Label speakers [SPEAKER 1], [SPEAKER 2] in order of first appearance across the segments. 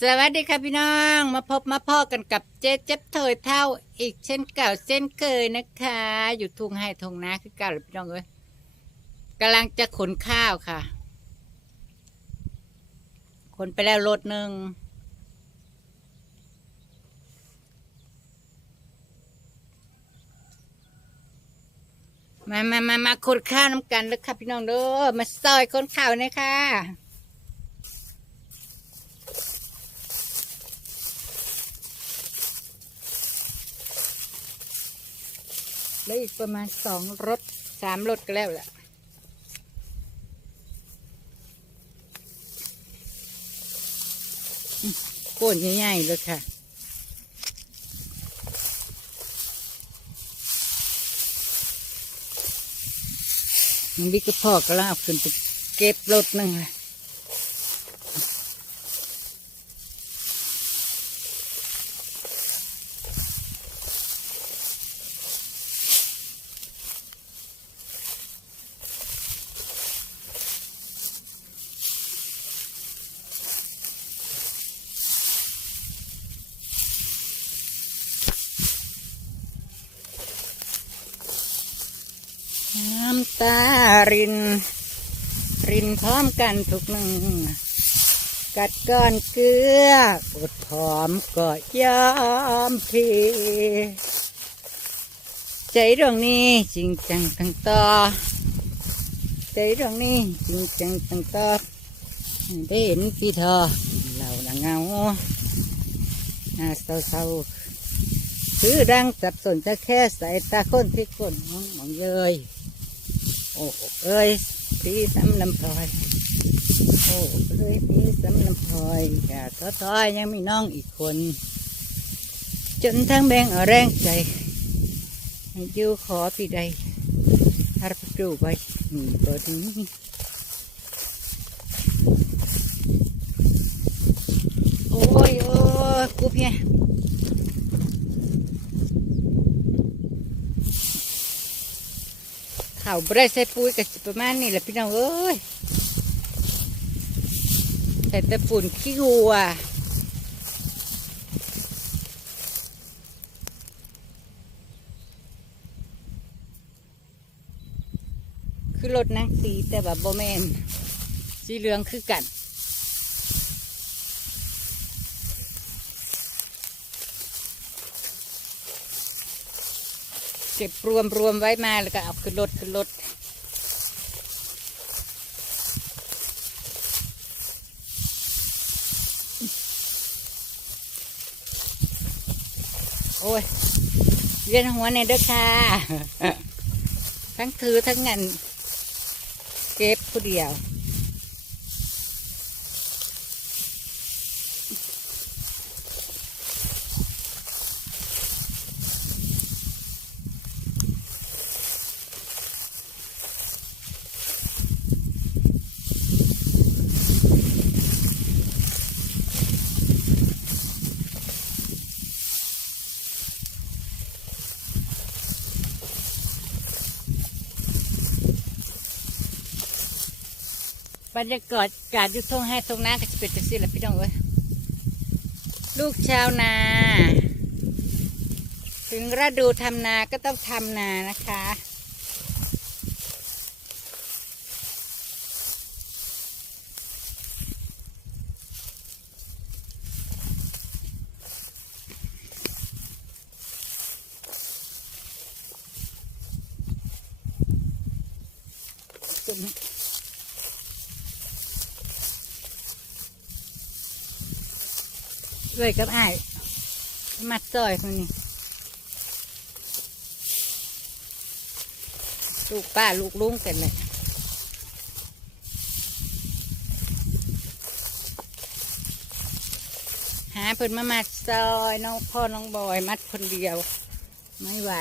[SPEAKER 1] สวัสดีค่ะพี่น้องมาพบมาพ่อกันกับเจ๊เจ็บเถยเท่าอีกเช่นเก่าเช่นเคยนะคะ อยู่ทุ่งให้ทงนาคือเก่าเลยพี่น้องเอ้ยกำลังจะขนข้าวค่ะ ขนไปแล้วรถหนึ่งมามามามาขนข้าวน้ำกันแล้วค่ะพี่น้องเด้อมาซอยขนข้าวนะคะ แล้วอีกประมาณสองรถสามรถก็แล้วแหละโก้นใหญ่ๆเลยค่ะมันบิ๊กพ่อกำลังเอาขึ้นไปเก็บรถหนึ่งเลยน้ำ ตาริน รินพร้อมกันทุกหนึ่ง กัดก้อนเกลืออดผอมก็ยอมทีใจดวงนี้จริงจังทั้งต่อ ใจดวงนี้จริงจังทั้งต่อได้เห็นพี่เธอเหล่าละเงาหน้าเศร้าๆคือดังสับสนจะแค่สายตาคนที่คนมองมองเยย โอ้เอ้ยพี่สำลำพลอยโอ้เอ้ยพี่สำลำพลอยอย่าท้อถอยยังมีน้องอีกคน จนทั้งแบงเอาแรงใจให้อยู่ขอพี่ใดรับดูไว้มีตัวนี้โอ้ยโอ้กูเพีย ข่าวบรใส่ปุ๋ยกับประมาณนี้แหละพี่น้องเอ้ยใส่แต่ฝุ่นขี้วัวคือรถนางสีแต่แบบโบแมนสีเหลืองคือกัน เก็บรวมรวมไว้มาแล้วก็เอาขึ้นรถขึ้นรถโอ้ยเวียนหัวในเด้อค่ะ ทั้งถือทั้งเงินเก็บผู้เดียว บรรยากาศการอยุทงให้ทงน้าก็จะเป็นจังซี่แหละพี่น้องเอ้ยลูกชาวนา ถึงฤดูทำนาก็ต้องทำนานะคะ เลยกับไอ้ายมัดซอยคนนี้ลูกป้าลูกลุงกันเลยหาเพิ่นมามัดซอยน้องพ่อน้องบอย มัดคนเดียว ไม่ไหว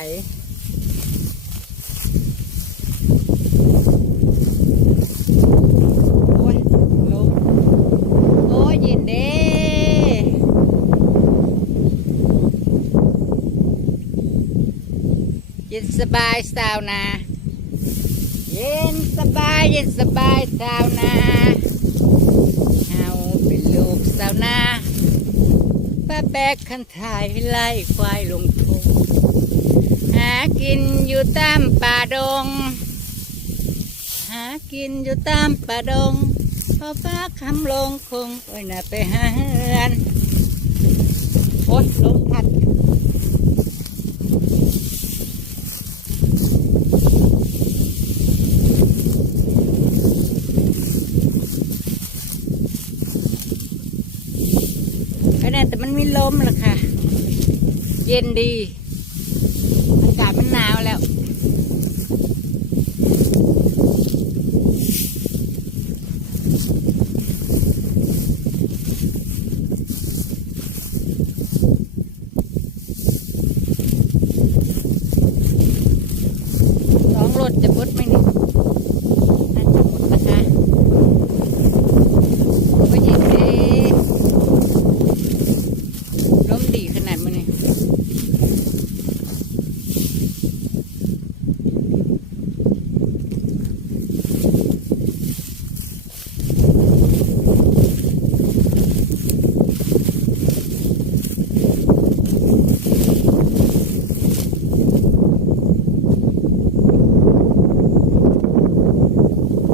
[SPEAKER 1] โอ้ยลงโอ้ยเย็นเด้ เย็น สบายสาวนา เย็นสบายเย็นสบายสาวนาเฮาเป็นลูกสาวนาป้าแบกคันถ่ายไล่ควายลงทุ่งหากินอยู่ตามป่าดง หากินอยู่ตามป่าดงพอฟ้าคำลงคงโอ้ยน่าไปหาเฮือนโอ้ยลงทัด ไม่ล้มหรอกค่ะ เย็นดี อากาศมันหนาวแล้ว สองรถจะบดไหมนี่น่าจะหมดนะคะก็ยินดีลมดีขนาดมันนี่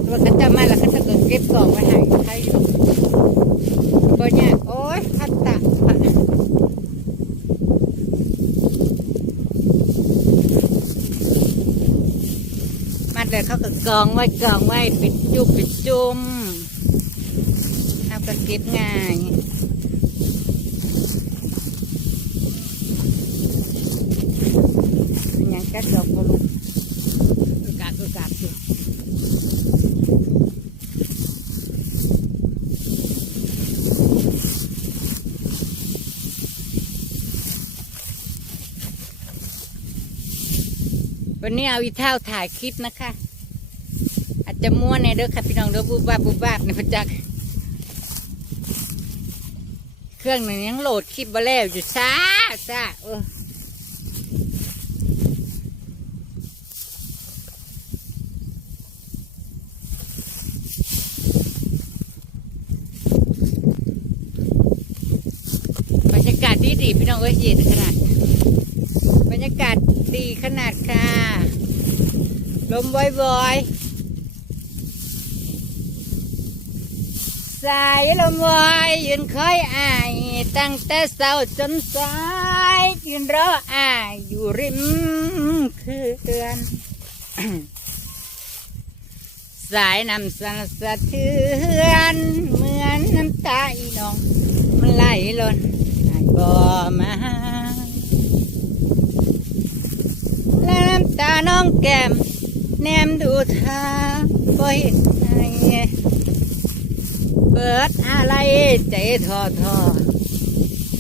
[SPEAKER 1] ตัวเขาจะมาแล้วเขาจะเก็บกล่องไว้ให้ใครอยู่บ่เนี่ยโอ้ยพัดตะมาเดี๋ยวเขา กองไว้กองไว้ปิดจุบปิดจุ่มเอาก็เก็บง่ายยังกัดดอกพอลูกกาดกกาดอยู่วันนี้เอาอีเท่าถ่ายคลิปนะคะ จะม้วนในเด้อค่ะพี่น้องเด้อบูบาบบูบาบในพระจักเครื่องหนึ่งยังโหลดคลิปมาแล้วอยู่ช้าช้าเออบรรยากาศดีดีพี่น้องเอ้ยเย็นขนาดบรรยากาศดีขนาดค่ะ ลมบ่อยๆ สายลมวอยยืนคอยอายตั้งแต่เช้าจนสายยืนรออายอยู่ริมเขื่อนสายน้ำสั่นสะเทือนเหมือนน้ำตาอีน้อง มันไหลล่นอายบ่มาและน้ำตาน้องแก้มแนมดูทาบ่เห็นไง เปิดอะไรใจทอท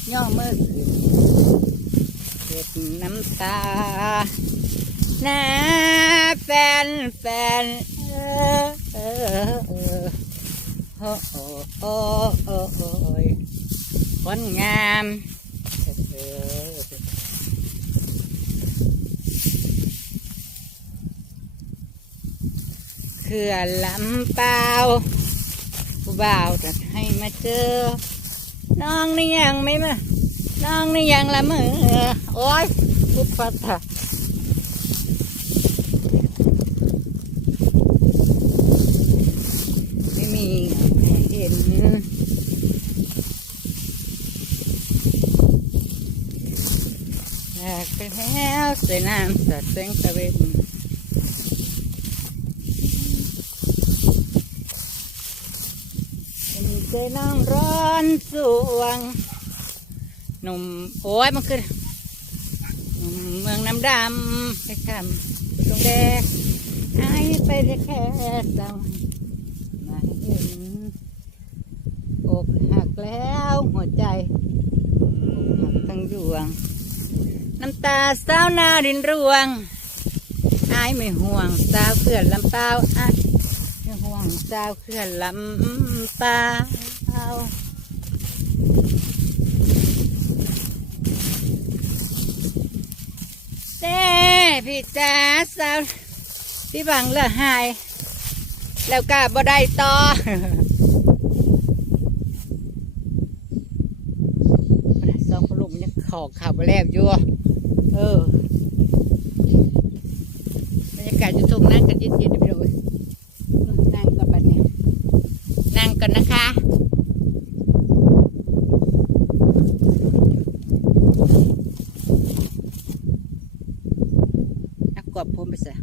[SPEAKER 1] อย่อมือขึ้นเก็บน้ำตาหน้าแฟนแฟนเออเออโอ้โอ้โอ้โอ้โอ้ยคนงามเออเขื่อนลำเปล่า บ่าวจะให้มาเจอ น้องนี่ยังไม่มา น้องนี่ยังละเมอโอ้ยพุทธะไม่มีเห็นอยากไปแล้วใส่น้ำสัดแสงตะเวน เป็นใจน้องร้อนสวง หนุ่มโอ้ยมันคือหนุ่มเมืองน้ำดำไปทำตรงแดงหายไปได้แค่เศร้ามาเห็นอกหักแล้วหัวใจอกหักทั้งดวง น้ำตาสาวนารินรวงอายไม่ห่วงสาวเขื่อนลำเปล่าอายห่วงเจ้าเขื่อนลำเปล่าเต้ พี่จ้าสาวพี่บังเลอหาย แล้วก็บ่ได้ต่อสองคนขอกขับมาแล้วอยู่เออบรรยากาศจะทงนั่งกันเย็นๆนะพี่น้องเอ้ยนั่งกันบัดนี้นั่งกันนะคะ นักกวบผมไปซะ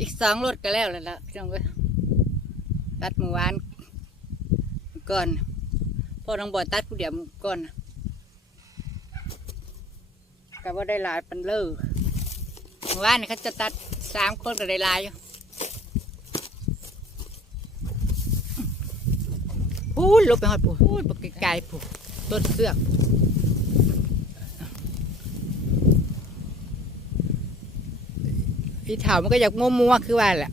[SPEAKER 1] อีกสองรถก็แล้วแล้วล่ะพี่น้องเอ้ยตัดเมื่อวานก่อนพ่อน้องบอยตัดผู้เดียวก่อนก็ว่าได้หลายปันเลยเมื่อวานนี่เขาจะตัดสามคนก็ได้หลายอยู่พูดลบไปหอดพูดพูดไปไกลๆพูดต้นเสือก อีเถามันก็อยากมัวมัวคือว่าแหละ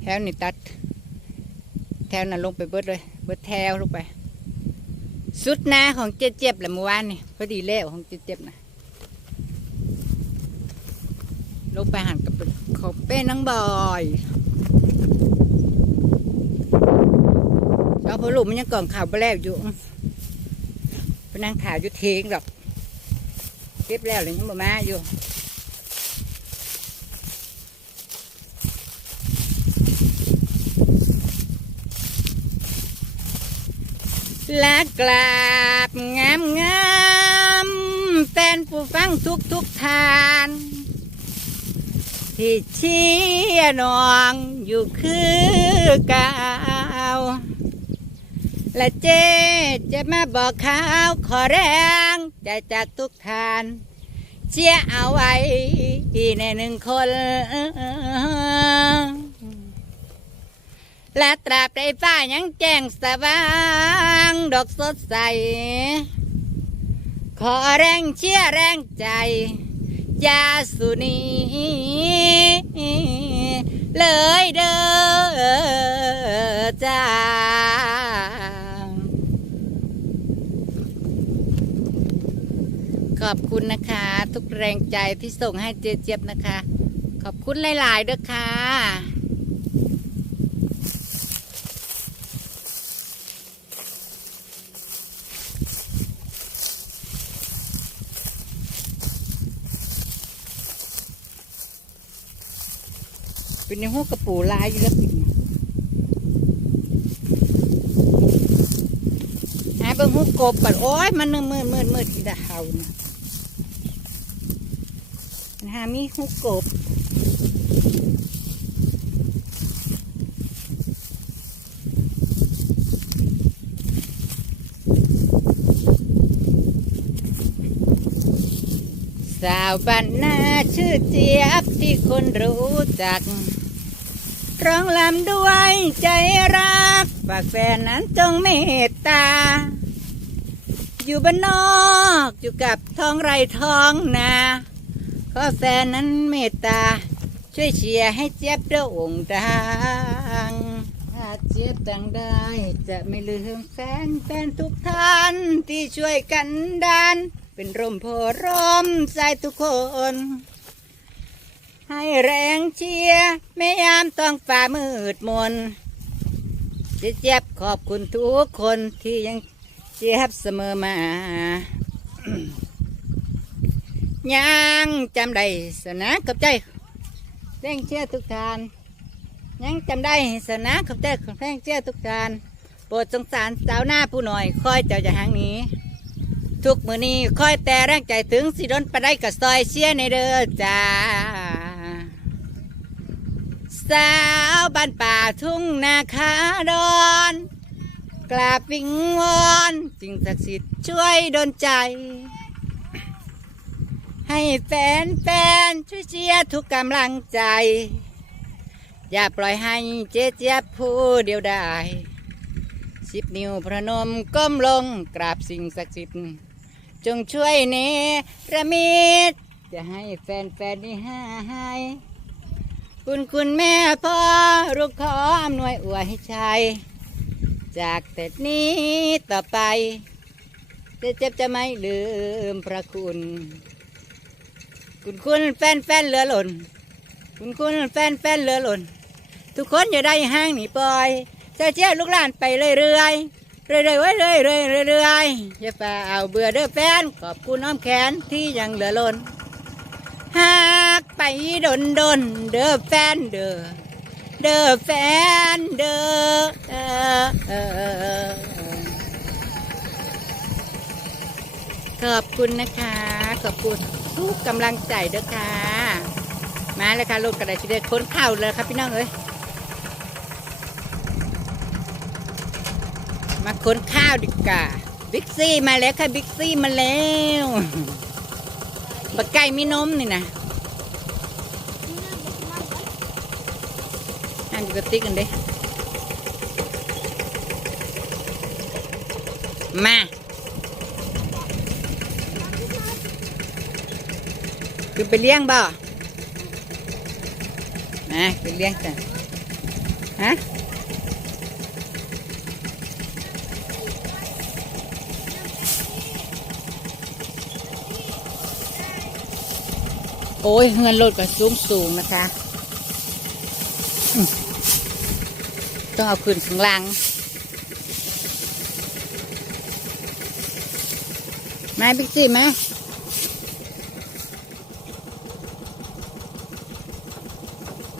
[SPEAKER 1] แถวนี่ตัด แถวนั้นลงไปเบิดเลย เบิดแถวลงไป สุดหน้าของเจ๊เจ็บแหละเมื่อวานนี่พอดีแล้วของเจ๊เจ็บนะลงไปหันกับเขาเป้นังบอยเอาพอลูกมันยังก่อนข่าวไปแล้วอยู่ไปนั่งถ่ายอยู่เทงดอก เก็บแล้วเลยยังบ่มาอยู่ลากราบงามงามแฟนผู้ฟังทุกทุกทาน ที่เชียนองอยู่คือเก่าและเจ๊จะมาบอกข่าวขอแรง ใจจากทุกทาน เชียเอาไว้ในหนึ่งคน และตราบใดฟ้ายังแจ้งสว่าง ดอกสดใส ขอแรงเชียร์แรงใจยาสุนีเลยเด้อจ้า ขอบคุณนะคะ ทุกแรงใจที่ส่งให้เจี๊ยบนะคะ ขอบคุณหลายๆด้วยค่ะเป็นในหัวกระปูลายอยู่แล้วสิหาเบิ่งหูกบปัดโอ้ยมันนึงมืดมืดมืดที่ดาวนะ หามีหูกบ สาวบ้านนาชื่อเจี๊ยบที่คนรู้จัก ร้องลำด้วยใจรักฝากแฟนนั้นจงเมตตาอยู่บ้านนอกอยู่กับท้องไรท้องนา ขอแฟนนั้นเมตตา ช่วยเชียร์ให้เจี๊ยบโด่งดังถ้าเจี๊ยบดังได้ จะไม่ลืมแฟนแฟนทุกท่านที่ช่วยกันดัน เป็นร่มโพร่มใจทุกคน ให้แรงเชียร์ไม่ยามต้องฝ่ามืดมนเจ๊เจ็บขอบคุณทุกคนที่ยังเจ็บเสมอมา ยังจำได้สนะกับใจแรงเชียร์ทุกทานยังจำได้สนะกับใจของแรงเชียร์ทุกทานโปรดสงสารสาวหน้าผู้หน่อยคอยเจ้าจะหางหนี้ ทุกมือนี้คอยแต่แรงใจถึงสิโดนไปได้กับซอยเชียในเด้อจ้าสาวบ้านป่าทุ่งนาคาดอนกราบวิงวอนสิ่งศักดิ์สิทธิ์ช่วยดลใจ ให้แฟนๆช่วยเชียร์ทุกกำลังใจ อย่าปล่อยให้เจ๊เจี๊ยบผู้เดียวได้สิบนิ้วพระนมก้มลงกราบสิ่งศักดิ์สิทธิ์จงช่วยเนรมิตจะให้แฟนแฟนๆนี่หายคุณคุณแม่พ่อลูกขออำนวยอวยให้ชัยจากแต่นี้ต่อไปจะเจ็บจะไม่ลืมพระคุณ คุณคุณแฟนแฟนเหลือหล่น คุณคุณแฟนแฟนเรือหล่น ทุกคนอย่าได้ห้างหนีปล่อยเจ้าเจ้าลูกหลานไปเรื่อยเรื่อยเรื่อยไว้เรื่อยเรื่อยเรื่อยๆอย่าฝ่าเอาเบื่อเด้อแฟนขอบคุณอ้อมแขนที่ยังเหลือล้นหากไปดนดนเด้อแฟนเด้อเด้อแฟนเด้อเออเออเออขอบคุณนะคะ ขอบคุณ ทุกกำลังใจเด้อค่ะ มาเลยค่ะรถกระดาษที่ได้ค้นข้าวเลยครับพี่น้องเอ้ยมาค้นข้าวดีกว่าบิ๊กซี่มาแล้วค่ะบิ๊กซี่มาแล้วบะไก่มีนมนี่นะนั่นกับติ๊กกันเด้มา คือไปเลี้ยงบ่มาไปเลี้ยงจ้ะฮะโอ้ยเงินรถก็สูงสูงนะคะ ต้องเอาขึ้นข้างล่าง มาบิ๊กซี่มา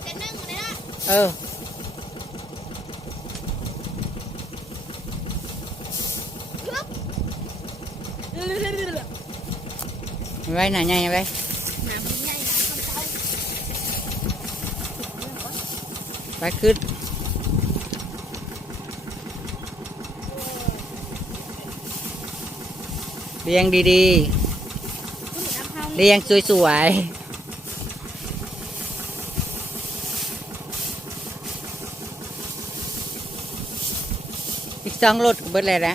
[SPEAKER 2] จะนึ่งเลยนะ
[SPEAKER 1] เออ ไว้หน่อยไงไว้
[SPEAKER 2] น้ำใหญ่ไว้
[SPEAKER 1] ไว้ขึ้นเรียงดีๆ เรียงสวยๆอีกสองรถเบิดเลยแล้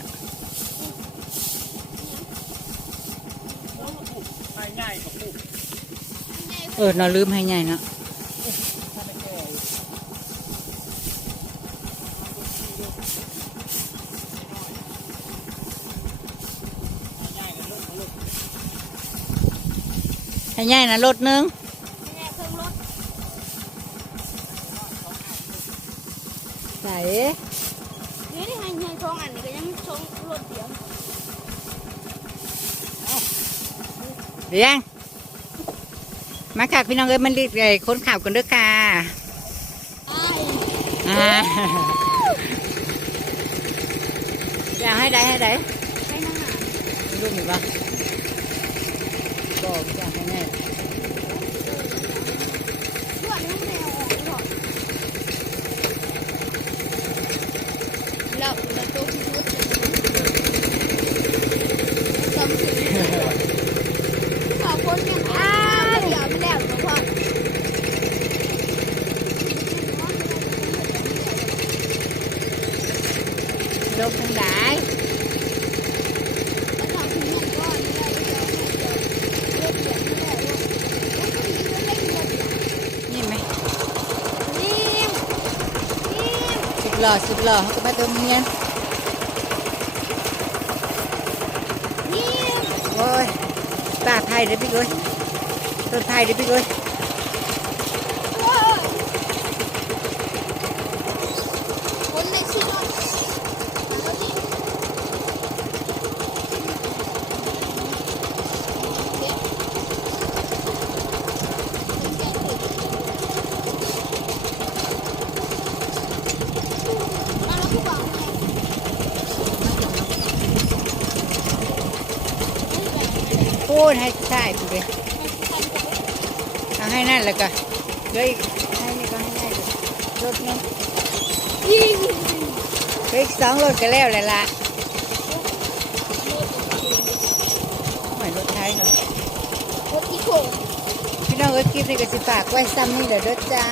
[SPEAKER 1] เออ เราลืมให้ใหญ่เนาะให้ใหญ่นะรถหนึง
[SPEAKER 2] แม่เครื่องรถ
[SPEAKER 1] ใส่
[SPEAKER 2] นี่ที่ให้ให้ทองอันนี้ก็ยังทองรถเดียว
[SPEAKER 1] เรียง มาค่ะพี่น้องเอ้ยมันรีบเลยค้นข่าวกันด้วยค่ะ
[SPEAKER 2] ไอ้
[SPEAKER 1] อ่าอยากให้ได้ให้ได้
[SPEAKER 2] ให้ทหาร
[SPEAKER 1] รูปมีปะบอกอยากให้แน่
[SPEAKER 2] รวดให้แมวออกก่อนแล้วแล้วตัวพี่ชุดจำสิขอคนยังอ้าวเดี๋ยวไม่แล้วหลวงพ่อ
[SPEAKER 1] ลบทั้งได้
[SPEAKER 2] แล้วทำถึงเงินก้อนไม่ได้เดี๋ยวเดี๋ยวเล่นเดี๋ยวไม่ได้ลูกแล้วก็มีเล่นเล่น
[SPEAKER 1] นี่ไหม
[SPEAKER 2] นิ่มนิ่ม
[SPEAKER 1] สิบ หล่อสิบหล่อเขาก็มาตรงเนี้ย
[SPEAKER 2] นิ่ม
[SPEAKER 1] โอ้ยป้าไทยเด้อพี่กุ้ยต้นไทยเด้อพี่กุ้ย
[SPEAKER 2] โอ้ยคนในชีวิตมันก็นิ่มเด็กเป็นแก่ติดมาแล้วผู้บ่าวไงไม่ได้ไปไห น
[SPEAKER 1] พูดให้ใช่พี่กุ้ยเอาให้นั่นแล้วก็เดี๋ยให้นี่ก็ให้ง่ายอยู่รถนึง
[SPEAKER 2] ยี่
[SPEAKER 1] เดี๋ยวอีกสองรถก็แล้วเลยล่ะไม่รถไทยเนาะ
[SPEAKER 2] รถอีโค
[SPEAKER 1] พี่น้องเอ้ยคลิปนี้ก็สิฝากไว้ซ้ำนี่เด้อเด้อจ้า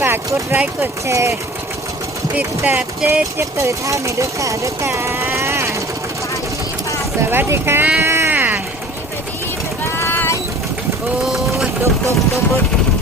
[SPEAKER 1] ฝากกดไลค์กดแชร์ติดตามเจ๊เจ๊เตยเท่านี้ด้วยค่ะด้วยค่ะสวัสดีค่ะ
[SPEAKER 2] ไปดีไป